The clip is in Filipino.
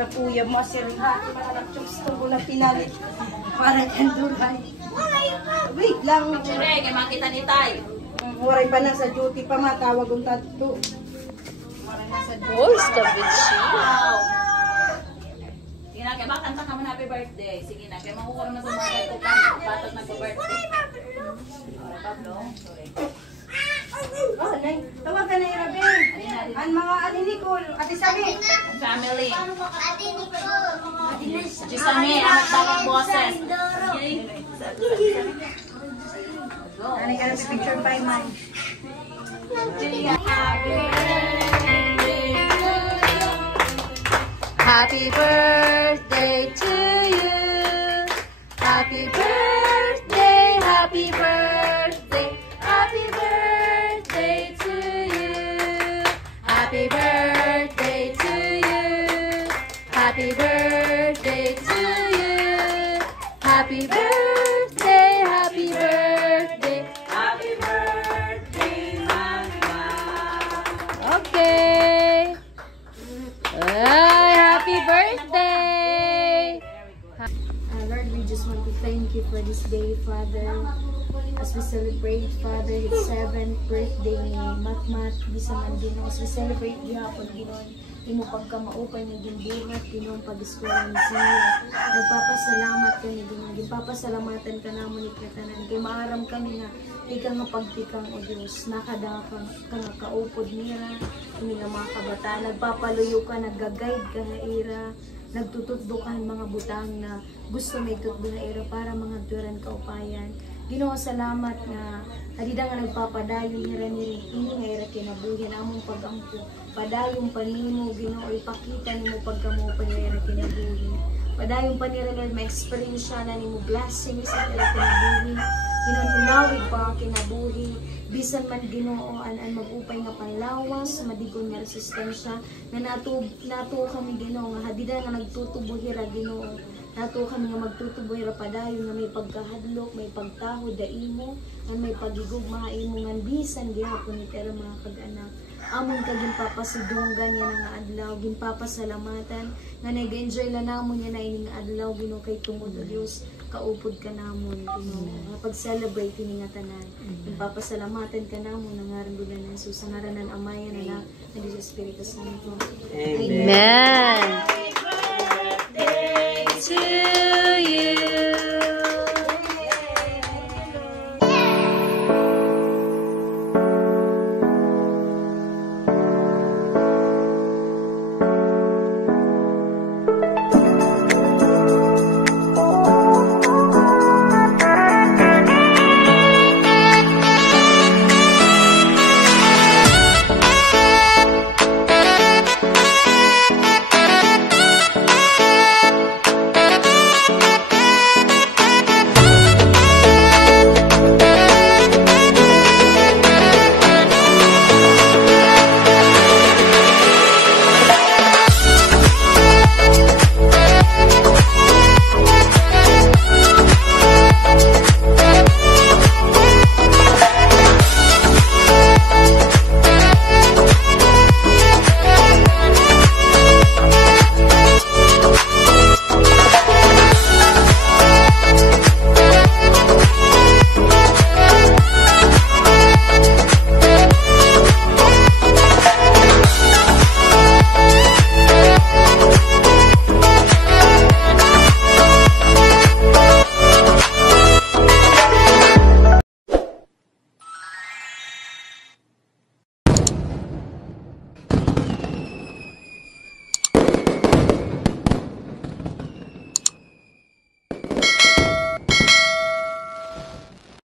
kakuya mo sir ha. Mga nagchuks ko na pinalit. Para kanduray. Wait lang. Chere, kay makita ni Tay. Waray pa na sa duty pa matawag ang tatlo. Waray na sa duty. Oh, stupid shit. Wow. Sige na, kay makanta ka mo na happy birthday. Sige na, kay makukuha naman sa mga ko patag nagpa-birthday. Alright, Pablo. Sorry. Oh, nay. Tawagan na yung Rabe. Ang mga Nicole, Ate Sabi. Family. Ate Nicole. Gisame, anak bakang boses. Ano ka sa picture by man? Happy birthday to you. Happy birthday, happy birthday, happy birthday to you. Happy birthday to you. Happy birthday to you. Happy birthday, happy birthday. Happy birthday, Mama. Okay. Ay, happy birthday. Lord, we just want to thank you for this day, Father. As we celebrate, Father, his 7th birthday ni Matmat, bisa man din as we celebrate gihapon Ginoon, imo pagkamaupay nga ginbuhat Ginoong pag-eskwela ni Zia. Nagpapasalamat kami Ginoon, gipapasalamatan ka namon ni katanan kay maaram kami nga di ka nga pagtikang o Diyos, nakadaka ka nga kaupod nira, kami nga mga kabataan, nagpapaluyo ka, nagga-guide ka nga ira, nagtutudbo ka mga butang na gusto may tutbo na ira para mga turan kaupayan. Ginoo, salamat nga hadida nga nagpapadayon nira ni ini nga ira kinabuhi namong pagampo. Padayon panimo Ginoo, ipakita nimo pagkamupay nga ira kinabuhi. Padayon pa nira Lord, ma-experience na nimo blessing sa ira kinabuhi. Ginoo, hinawig pa ang kinabuhi. Bisan man Ginoo an mag-upay nga panlawas, madigon nga resistensya nga nato kami Ginoo nga hadida nga nagtutubo hira Ginoo. Nato kami nga magtutuboy rapadayon nga may pagkahadlok, may pagtahod da imo, nga may pagigugma imo nga bisan gihapon ni pero mga kag-anak. Amon ka ginpapasidunggan niya nga adlaw, ginpapasalamatan nga nag-enjoy la namon niya na ining adlaw Ginoo kay tungod o Dios kaupod ka namon Ginoo. Pag-celebrate ini nga tanan. Ginpapasalamatan ka namon nga ngaran ng Jesus, sa ngaran ng Ama, Anak, ug Espiritu Santo. Amen.